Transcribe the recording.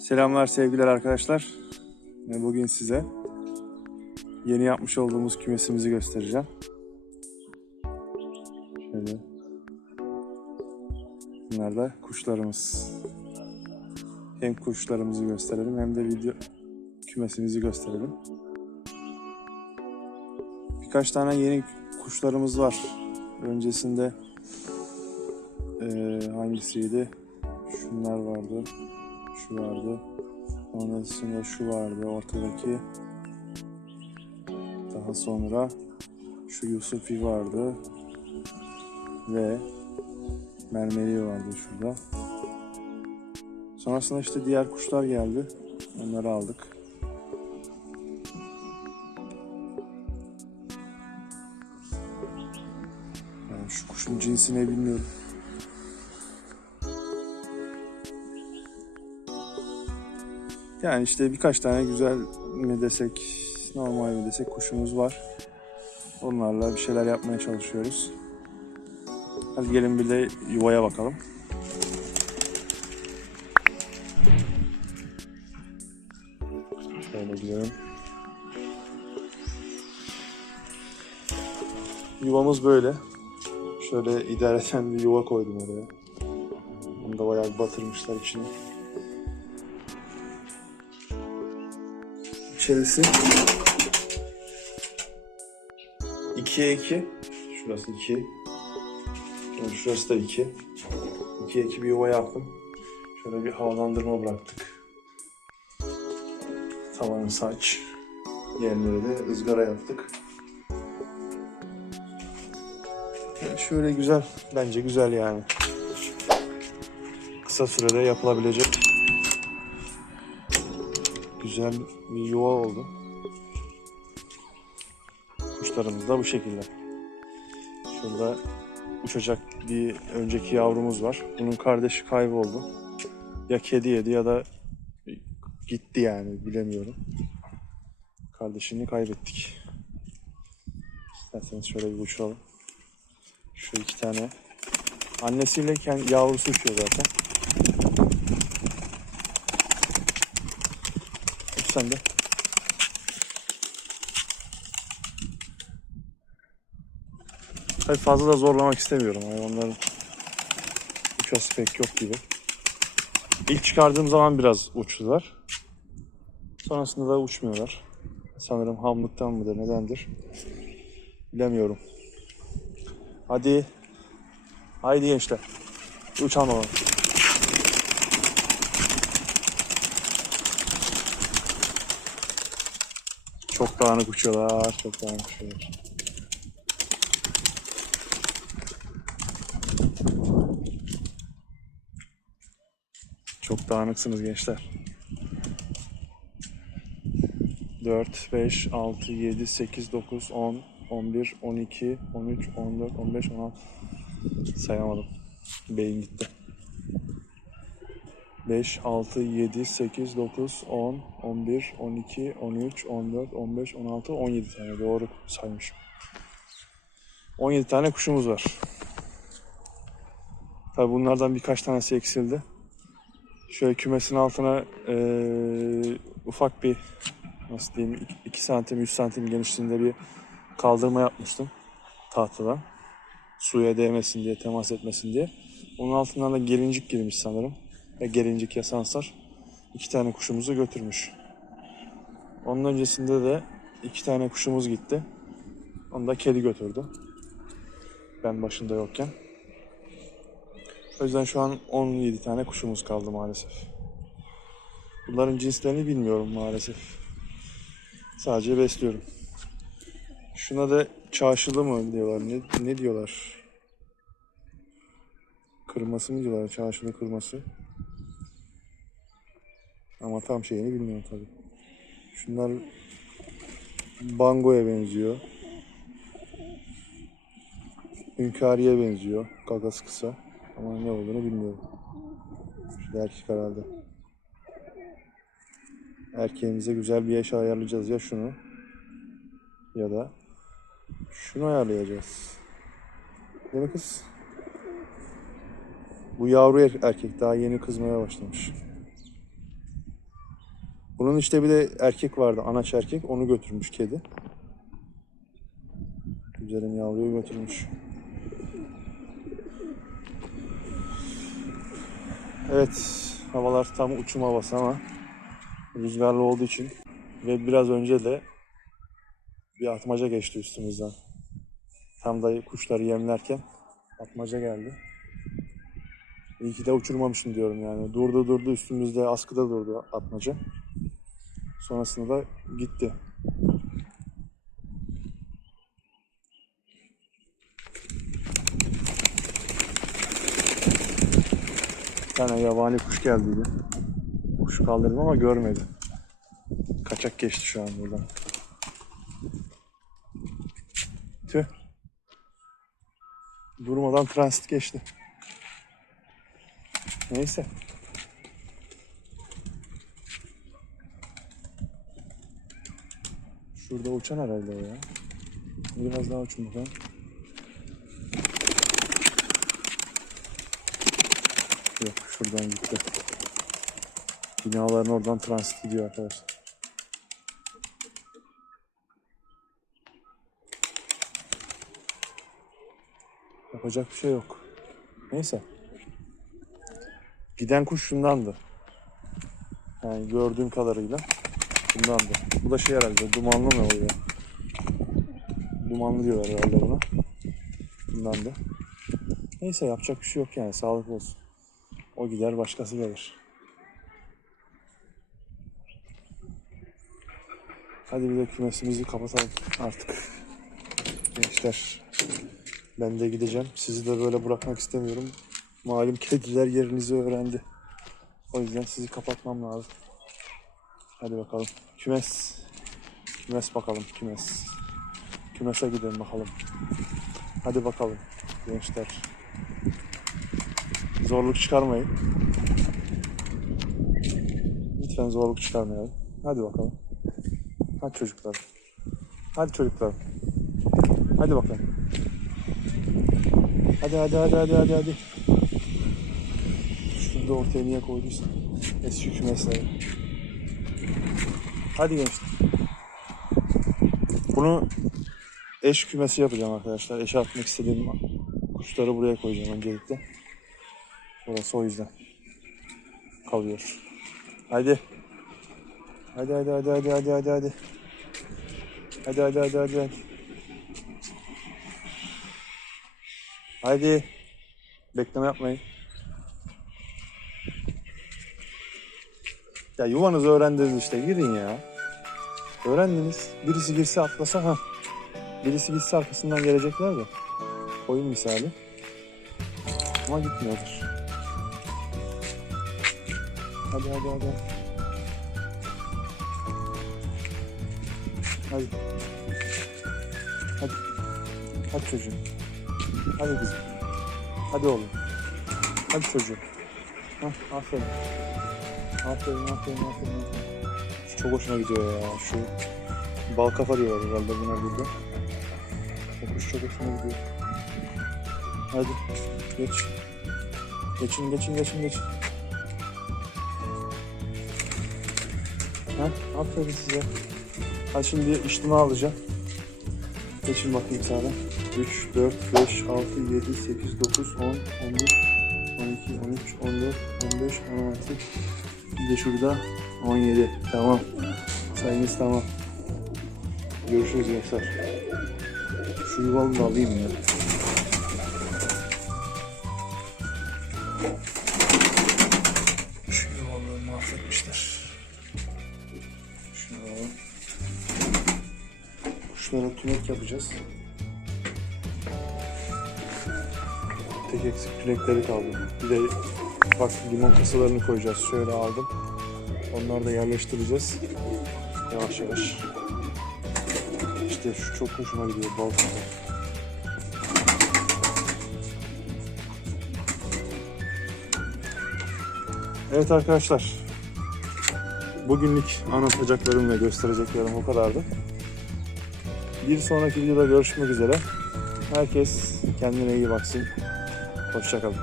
Selamlar sevgiler arkadaşlar. Bugün size yeni yapmış olduğumuz kümesimizi göstereceğim. Şöyle. Bunlar da kuşlarımız. Hem kuşlarımızı gösterelim hem de video kümesimizi gösterelim. Birkaç tane yeni kuşlarımız var. Öncesinde eee, hangisiydi? Şunlar vardı. Şu vardı. Sonrasında şu vardı ortadaki. Daha sonra şu Yusufi vardı. Ve mermeri vardı şurada. Sonrasında işte diğer kuşlar geldi. Onları aldık. Yani şu kuşun cinsi ne bilmiyorum. Yani işte birkaç tane güzel mi desek, normal mi desek kuşumuz var. Onlarla bir şeyler yapmaya çalışıyoruz. Hadi gelin bir de yuvaya bakalım. Şöyle gidelim. Yuvamız böyle. Şöyle idareten bir yuva koydum oraya. Bunu da bayağı batırmışlar içine. İçerisi 2'ye 2. Şurası 2. Yani şurası da 2. 2'ye 2 bir yuva yaptım. Şöyle bir havalandırma bıraktık. Tavanı saç. Yerlere de ızgara yaptık. Yani şöyle güzel. Bence güzel yani. Kısa sürede yapılabilecek güzel bir yuva oldu. Kuşlarımız da bu şekilde. Şurada uçacak bir önceki yavrumuz var. Bunun kardeşi kayboldu. Ya kedi yedi ya da gitti yani bilemiyorum. Kardeşini kaybettik. İsterseniz şöyle bir uçalım. Şu iki tane. Annesiyle kendi yavrusu uçuyor zaten. Sen de. Fazla da zorlamak istemiyorum. Hayvanların uçası pek yok gibi. İlk çıkardığım zaman biraz uçtular. Sonrasında da uçmuyorlar. Sanırım hamlıktan mıdır nedendir. Bilemiyorum. Hadi. Haydi gençler. Uçalım bakalım. Çok dağınık uçuyorlar. Çok dağınık uçuyorlar. Çok dağınıksınız gençler. 4, 5, 6, 7, 8, 9, 10, 11, 12, 13, 14, 15, 16 sayamadım. Beyin gitti. 5, 6, 7, 8, 9, 10, 11, 12, 13, 14, 15, 16, 17 tane doğru saymışım. 17 tane kuşumuz var. Tabi bunlardan birkaç tanesi eksildi. Şöyle kümesin altına eee, ufak bir nasıl diyeyim 2 santim 3 santim genişliğinde bir kaldırma yapmıştım tahtadan. Suya değmesin diye, temas etmesin diye. Onun altından da gelincik girmiş sanırım. Ve gelincik ya sansar. iki tane kuşumuzu götürmüş. Onun öncesinde de iki tane kuşumuz gitti. Onu da kedi götürdü. Ben başında yokken. O yüzden şu an 17 tane kuşumuz kaldı maalesef. Bunların cinslerini bilmiyorum maalesef. Sadece besliyorum. Şuna da çarşılı mı diyorlar? Ne, ne diyorlar? Kırması mı diyorlar? Çarşılı kırması. Ama tam şeyini bilmiyorum tabii. Şunlar bangoya benziyor. Hünkariye benziyor. Gagası kısa. Ama ne olduğunu bilmiyorum. Şu erkek herhalde. Erkeğimize güzel bir yaş ayarlayacağız ya şunu ya da şunu ayarlayacağız. Değil mi kız? Bu yavru er- erkek daha yeni kızmaya başlamış. Bunun işte bir de erkek vardı, anaç erkek. Onu götürmüş kedi. Güzelim yavruyu götürmüş. Evet, havalar tam uçum havası ama rüzgarlı olduğu için ve biraz önce de bir atmaca geçti üstümüzden. Tam da kuşları yemlerken atmaca geldi. İyi ki de uçurmamışım diyorum yani. Durdu durdu üstümüzde askıda durdu atmaca. Sonrasında da gitti. Bir tane yabani kuş geldiydi. Kuşu kaldırdım ama görmedi. Kaçak geçti şu an buradan. Tüh. Durmadan transit geçti. Neyse. Şurada uçan herhalde o ya. Biraz daha uçun bakalım. Yok şuradan gitti. Binaların oradan transit gidiyor arkadaşlar. Yapacak bir şey yok. Neyse. Giden kuş şundandı. Yani gördüğüm kadarıyla bundandı. Bu da şey herhalde dumanlı mı oluyor? Dumanlı diyorlar herhalde buna. Bundandı. Neyse yapacak bir şey yok yani sağlık olsun. O gider başkası gelir. Hadi bir de kümesimizi kapatalım artık. Gençler ben de gideceğim. Sizi de böyle bırakmak istemiyorum. Malum kediler yerinizi öğrendi. O yüzden sizi kapatmam lazım. Hadi bakalım. Kümes. Kümes bakalım kümes. Kümese gidelim bakalım. Hadi bakalım gençler. Zorluk çıkarmayın. Lütfen zorluk çıkarmayalım. Hadi bakalım. Hadi çocuklar. Hadi çocuklar. Hadi bakalım. Hadi hadi hadi hadi hadi hadi. Şurada ortaya niye koyduysan. Eski kümesleri. Hadi gençler. Bunu eş kümesi yapacağım arkadaşlar. Eşe atmak istediğim kuşları buraya koyacağım öncelikle. Burası o yüzden kalıyor. Hadi. Hadi hadi hadi hadi hadi hadi hadi. Hadi hadi hadi hadi hadi. Hadi. Bekleme yapmayın. Ya yuvanızı öğrendiniz işte girin ya. Öğrendiniz. Birisi girse atlasa ha. Birisi gitse arkasından gelecekler de. Oyun misali. Ama gitmiyordur. Hadi hadi hadi. Hadi. Hadi. Hadi çocuğum. Hadi kızım. Hadi oğlum. Hadi çocuğum. Hah, aferin. Aferin, aferin, aferin, çok hoşuma gidiyor ya. Şu bal kafa diyorlar herhalde buna burada. O kuş çok hoşuma gidiyor. Hadi geç. Geçin, geçin, geçin, geçin. Ha, aferin size. Ha şimdi işlemi alacağım. Geçin bakayım sağdan. 3, 4, 5, 6, 7, 8, 9, 10, 11, 12, 13, 14, 15, 16. Bir de şurada 17. Tamam. Sayımız tamam. Görüşürüz gençler. Şu yuvalı da alayım ya. Şu yuvalığı mahvetmişler. Şunu alalım. Kuşlara tünek yapacağız. Tek eksik tünekleri kaldı. Bir de bak limon kasalarını koyacağız. Şöyle aldım. Onları da yerleştireceğiz. Yavaş yavaş. İşte şu çok hoşuma gidiyor bal kafa. Evet arkadaşlar. Bugünlük anlatacaklarım ve göstereceklerim o kadardı. Bir sonraki videoda görüşmek üzere. Herkes kendine iyi baksın. Hoşçakalın.